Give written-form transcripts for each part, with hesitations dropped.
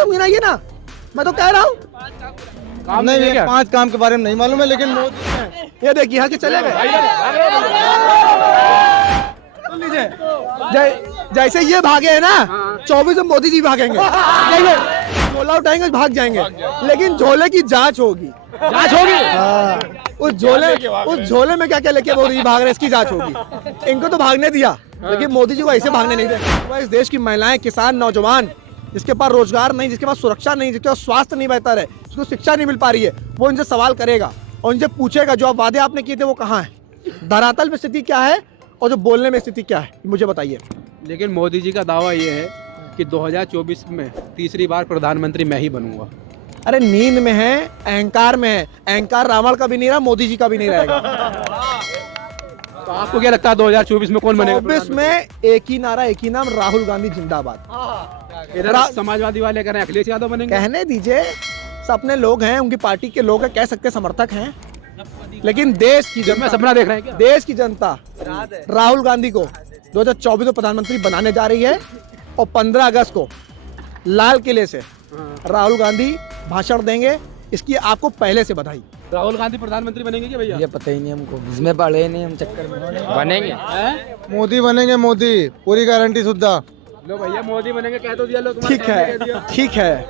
काम गिनाइए ना, मैं तो कह रहा हूँ। नहीं, ये 5 काम के बारे में नहीं मालूम है, लेकिन मोदी ये देखिए यहाँ के चले गए। सुन लीजिए, जैसे ये भागे है ना, 24 में मोदी जी भागेंगे, झोला उठाएंगे भाग जाएंगे, लेकिन झोले की जांच होगी। जांच होगी। उस झोले में क्या क्या लेके मोदी जी भाग रहे हैं, इसकी जांच होगी। इनको तो भागने दिया, लेकिन मोदी जी को ऐसे भागने नहीं देंगे। इस देश की महिलाएं, किसान, नौजवान, जिसके पास रोजगार नहीं, जिसके पास सुरक्षा नहीं, जिसके पास स्वास्थ्य नहीं बेहतर है, जिसको शिक्षा नहीं मिल पा रही है, वो इनसे सवाल करेगा और इनसे पूछेगा जो वादे आपने किए थे वो कहाँ है, धरातल में स्थिति क्या है और जो बोलने में स्थिति क्या है, मुझे बताइए। लेकिन मोदी जी का दावा ये है कि 2024 में तीसरी बार प्रधानमंत्री मैं ही बनूंगा। अरे नींद में है, अहंकार में है। अहंकार रावण का भी नहीं रहा, मोदी जी का भी नहीं रहेगा। तो आपको क्या लगता है 2024 में कौन बनेगा? 24 में एक ही नारा, एक ही नाम, राहुल गांधी जिंदाबाद। इधर समाजवादी वाले कह रहे हैं अखिलेश यादव बनेंगे। कहने दीजिए, सब अपने लोग हैं, उनकी पार्टी के लोग हैं, कह सकते समर्थक हैं, लेकिन देश की मैं सपना देख रहे हैं क्या? देश की जनता राहुल गांधी को 2024 में प्रधानमंत्री बनाने जा रही है और 15 अगस्त को लाल किले से राहुल गांधी भाषण देंगे। इसकी आपको पहले से बधाई। राहुल गांधी प्रधानमंत्री बनेंगे क्या भैया? ये पता ही नहीं हमको, इसमें पढ़े नहीं हम, चक्कर में बनेंगे। मोदी बनेंगे, मोदी पूरी गारंटी सुद्धा। लो भैया मोदी बनेंगे कह तो दिया। लो ठीक है, ठीक है,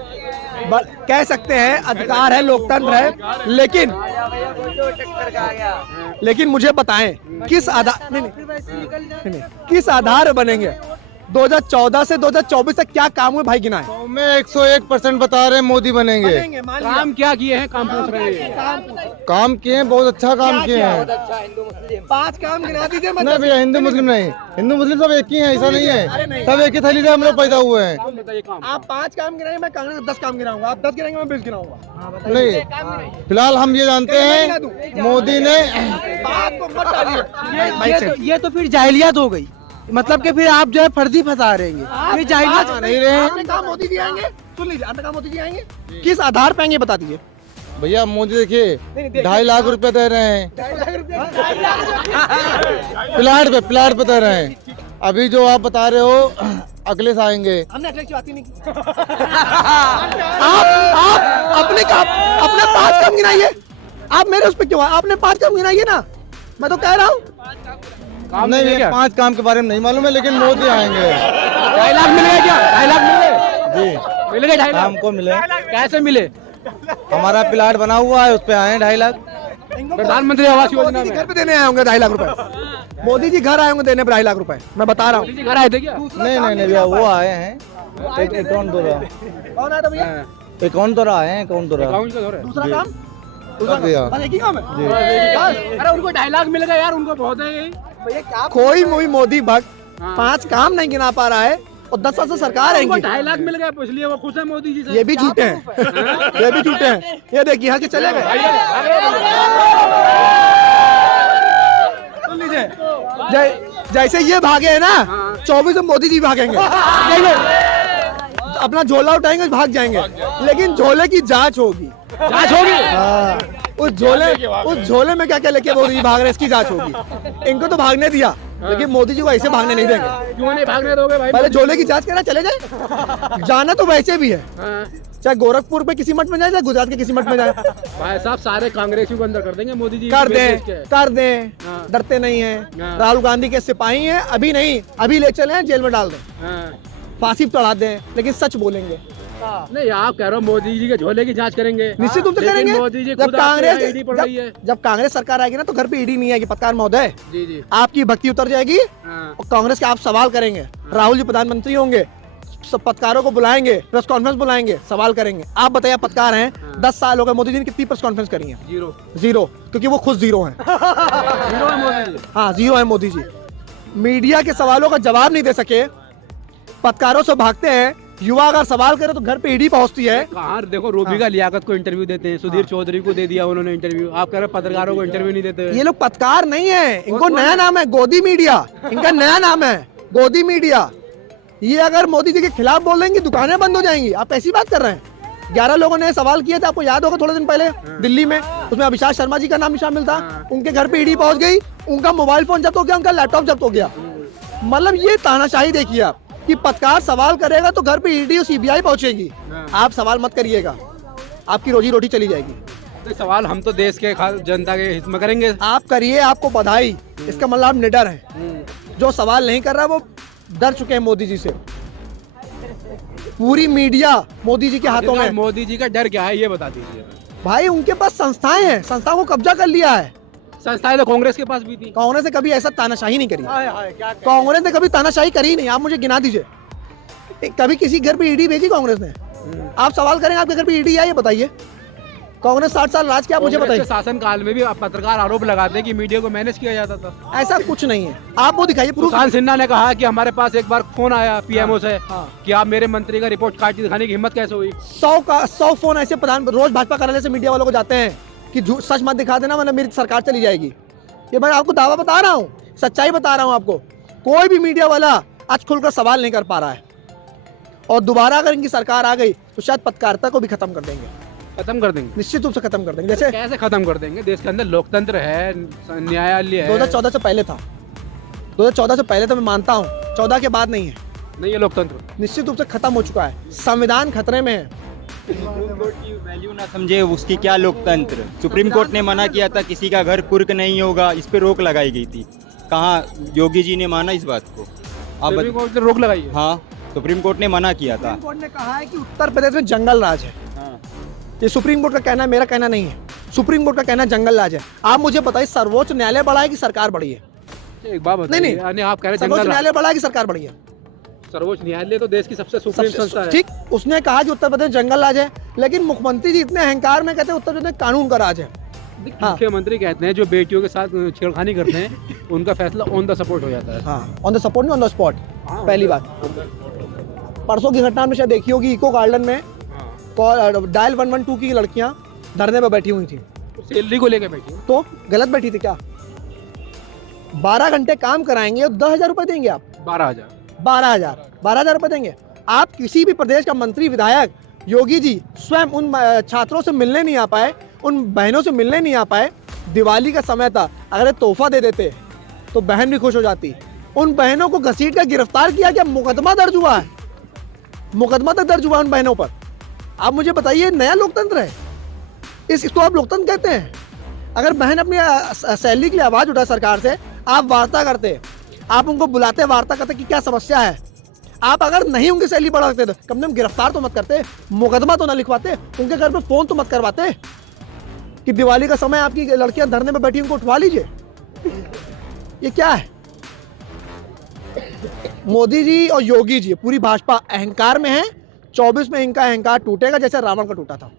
कह सकते हैं, अधिकार है, लोकतंत्र है, लेकिन मुझे बताएं किस आधार नहीं, किस आधार बनेंगे? 2014 से 2024 तक क्या काम हुए भाई गिनाएं। 100 में 101% बता रहे हैं मोदी बनेंगे। काम क्या किए हैं? काम पूछ रहे हैं। काम किए हैं, बहुत अच्छा काम किए हैं। 5 काम गिना दीजिए। नहीं भैया, हिंदू मुस्लिम नहीं, हिंदू मुस्लिम सब एक ही है, ऐसा नहीं है, सब एक ही थैली से हम लोग पैदा हुए हैं। आप 5 काम गिनाएंगे, मैं कांग्रेस 10 काम गिनाऊंगा। आप 10 गिनाएंगे, मैं 20 गिनाऊंगा। नहीं, फिलहाल हम ये जानते हैं मोदी ने बात को मत डालिए। ये तो फिर जाहिलियत हो गई, मतलब कि फिर आप जो है फर्जी फंसा रहे हैं। ये जाहिलियत नहीं रहे। आपने कहा मोदी जी आएंगे, सुन लीजिए, आपने कहा मोदी जी आएंगे, किस आधार पे आएंगे बता दीजिए। भैया मोदी देखिए 2.5 लाख रुपए दे रहे हैं प्लाट पे दे रहे हैं। अभी जो आप बता रहे हो अखिलेश आएंगे, हमने अखिलेश की बात ही नहीं की। आप अपने 5 काम गिनाइए। आप मेरे उस पर क्यों? आपने 5 काम गिनाइए ना, मैं तो कह रहा हूँ। नहीं, ये 5 काम के बारे में नहीं मालूम है, लेकिन मोदी आएंगे। 2.5 लाख मिल गए क्या? 2.5 लाख मिल गए? जी मिल गए 2.5 लाख हमको मिले। कैसे मिले? हमारा प्लाट बना हुआ है, उस पे आए 2.5 लाख। प्रधानमंत्री आवास योजना मोदी जी में घर पे देने आए होंगे 2.5 लाख रुपए। मोदी जी घर आए होंगे देने 2.5 लाख रुपए, मैं बता रहा हूँ। घर आए थे क्या? नहीं भैया, वो आए हैं अकाउंट द्वारा। कौन आया था भैया? अकाउंट द्वारा आए हैं, अकाउंट द्वारा। अकाउंट का दौर है। दूसरा काम? भैया बस एक ही काम है। अरे उनको 2.5 लाख मिल गए यार, उनको बहुत है। कोई मोदी भक्त 5 काम नहीं गिना पा रहा है और 10 साल से सरकार है इनकी। 2.5 लाख मिल गए, इसलिए वो खुश है मोदी जी से। ये भी झूठे हैं, ये भी झूठे हैं। ये देखिए यहाँ के चले गए। सुन लीजिए, जैसे ये भागे है ना, 24 में मोदी जी भागेंगे, अपना झोला उठाएंगे भाग जाएंगे, लेकिन झोले की जांच होगी। जांच होगी। उस झोले में क्या क्या लेके मोदी जी भाग रहे हैं, इसकी जांच होगी। इनको तो भागने दिया, लेकिन मोदी जी को ऐसे भागने नहीं देंगे। क्यों नहीं भागने दोगे भाई? पहले झोले की जांच करना, चले जाए। जाना तो वैसे भी है, चाहे गोरखपुर पे किसी मठ में जाए, चाहे गुजरात के किसी मठ में जाए। भाई साहब सारे कांग्रेसियों को अंदर कर देंगे मोदी जी। कर दें, डरते नहीं है। राहुल गांधी के सिपाही हैं, अभी नहीं, अभी ले चले जेल में डाल दें, फांसी चढ़ा दें, लेकिन सच बोलेंगे। नहीं, आप कह रहे हो मोदी जी के झोले की जांच करेंगे। निश्चित रूप से करेंगे। मोदी जी जब कांग्रेस सरकार आएगी ना, तो घर पे ईडी नहीं आएगी पत्रकार महोदय। जी आपकी भक्ति उतर जाएगी और कांग्रेस के आप सवाल करेंगे। राहुल जी प्रधानमंत्री होंगे, सब पत्रकारों को बुलाएंगे, प्रेस कॉन्फ्रेंस बुलाएंगे, सवाल करेंगे। आप बताइए, पत्रकार हैं, 10 साल हो गए, मोदी जी ने कितनी प्रेस कॉन्फ्रेंस करी है? जीरो, क्योंकि वो खुद जीरो हैं। हाँ, जीरो है मोदी जी। मीडिया के सवालों का जवाब नहीं दे सके, पत्रकारों से भागते हैं। युवा अगर सवाल करे तो घर पे ईडी पहुंचती है। कहाँ देखो, रोबिका लियाकत को इंटरव्यू देते हैं, सुधीर चौधरी को दे दिया उन्होंने इंटरव्यू। आप कह रहे हैं पत्रकारों को इंटरव्यू नहीं देते? ये लोग पत्रकार नहीं है, इनको नया नाम है गोदी मीडिया। इनका नया नाम है गोदी मीडिया। ये अगर मोदी जी के खिलाफ बोल देंगे, दुकानें बंद हो जाएंगी। आप ऐसी बात कर रहे हैं। 11 लोगों ने सवाल किए थे, आपको याद होगा थोड़े दिन पहले दिल्ली में, उसमें अभिषेक शर्मा जी का नाम भी शामिल था। उनके घर पे ईडी पहुंच गई, उनका मोबाइल फोन जब्त हो गया, उनका लैपटॉप जब्त हो गया। मतलब ये तानाशाही देखिए आप। कि पत्रकार सवाल करेगा तो घर पे ईडी और सीबीआई पहुंचेगी। हाँ। आप सवाल मत करिएगा, आपकी रोजी रोटी चली जाएगी। तो सवाल हम तो देश के जनता के हित में करेंगे। आप करिए, आपको बधाई, इसका मतलब आप निडर हैं। जो सवाल नहीं कर रहा वो डर चुके हैं मोदी जी से। पूरी मीडिया मोदी जी के हाथों में। मोदी जी का डर क्या है ये बता दीजिए। भाई उनके पास संस्थाएं हैं, संस्थाओं को कब्जा कर लिया है। संस्थाएं तो कांग्रेस के पास भी थी। कांग्रेस ने कभी ऐसा तानाशाही नहीं करी। कांग्रेस ने कभी तानाशाही करी नहीं। आप मुझे गिना दीजिए कभी किसी घर पे ईडी भेजी कांग्रेस ने? आप सवाल करें आपके घर पे ईडी आई, ये बताइए। कांग्रेस 60 साल राज किया, आप मुझे कांग्रेस बताइए। के शासन काल में भी पत्रकार आरोप लगाते हैं कि मीडिया को मैनेज किया जाता था। ऐसा कुछ नहीं है, आप वो दिखाइए प्रूफ। सुशांत सिन्हा ने कहा कि हमारे पास एक बार फोन आया पीएमओ से हाँ। कि आप मेरे मंत्री का रिपोर्ट कार्ड दिखाने की हिम्मत कैसे हुई। 100 फोन ऐसे प्रधान रोज भाजपा कार्यालय से मीडिया वालों को जाते हैं कि सच मत दिखा देना वरना मेरी सरकार चली जाएगी। ये मैं आपको दावा बता रहा हूँ, सच्चाई बता रहा हूँ आपको। कोई भी मीडिया वाला आज खुलकर सवाल नहीं कर पा रहा है, और दोबारा अगर इनकी सरकार आ गई तो शायद पत्रकारिता को भी खत्म कर देंगे। खत्म कर देंगे? निश्चित रूप से खत्म कर देंगे। जैसे कैसे खत्म कर देंगे? देश के अंदर लोकतंत्र है, न्यायालय है। 2014 से पहले था, 2014 से पहले तो मैं मानता हूँ, 14 के बाद नहीं है। नहीं है लोकतंत्र, निश्चित रूप से खत्म हो चुका है। संविधान खतरे में है। सुप्रीम कोर्ट की वैल्यू ना समझे उसकी क्या लोकतंत्र। सुप्रीम कोर्ट ने मना किया था किसी का घर कुर्क नहीं होगा, इस पे रोक लगाई गई थी। कहाँ योगी जी ने माना इस बात को? आप सुप्रीम कोर्ट ने रोक लगाई है। हाँ, सुप्रीम कोर्ट ने मना किया था। सुप्रीम कोर्ट ने कहा है कि उत्तर प्रदेश में जंगल राज है। हाँ। ये सुप्रीम कोर्ट का कहना है, मेरा कहना नहीं है। सुप्रीम कोर्ट का कहना है जंगल राज है। आप मुझे बताइए, सर्वोच्च न्यायालय बड़ा है कि सरकार बड़ी है? एक बात बताइए, नहीं। यानी आप कह रहे हैं सर्वोच्च जंगल न्यायालय बड़ा है कि सरकार बड़ी है? सर्वोच्च न्यायालय तो देश की सबसे सुप्रीम संस्था है। ठीक, उसने कहा कि उत्तर प्रदेश जंगल राज है, लेकिन मुख्यमंत्री जी इतने अहंकार में कहते हैं उत्तर प्रदेश कानून का राज है। हाँ। मुख्यमंत्री कहते हैं जो बेटियों के साथ छेड़खानी करते हैं उनका फैसला ऑन द सपोर्ट हो जाता है। हाँ, ऑन द सपोर्ट नहीं ऑन द स्पॉट। हाँ, पहली बात, परसों की घटना में शायद देखी होगी, इको गार्डन में डायल 112 की लड़कियां धरने पर बैठी हुई थी। सैलरी को लेकर बैठी। तो गलत बैठी थी क्या? 12 घंटे काम कराएंगे और 10,000 रुपए देंगे आप? 12,000 रुपए देंगे आप? किसी भी प्रदेश का मंत्री विधायक योगी जी स्वयं उन छात्रों से मिलने नहीं आ पाए, उन बहनों से मिलने नहीं आ पाए। दिवाली का समय था, अगर ये तोहफा दे देते तो बहन भी खुश हो जाती। उन बहनों को घसीट कर गिरफ्तार किया गया, मुकदमा दर्ज हुआ है, मुकदमा तक दर्ज हुआ उन बहनों पर। आप मुझे बताइए, नया लोकतंत्र है? इसको आप लोकतंत्र कहते हैं? अगर बहन अपनी सैलरी के लिए आवाज उठाए सरकार से, आप वार्ता करते, आप उनको बुलाते, वार्ता करते कि क्या समस्या है। आप अगर नहीं उनकी सैलरी बढ़ा सकते तो कम से कम गिरफ्तार तो मत करते, मुकदमा तो ना लिखवाते, उनके घर पे फोन तो मत करवाते कि दिवाली का समय आपकी लड़कियां धरने में बैठी, उनको उठवा लीजिए। ये क्या है? मोदी जी और योगी जी, पूरी भाजपा अहंकार में है। 24 में इनका अहंकार टूटेगा जैसे रावण का टूटा था।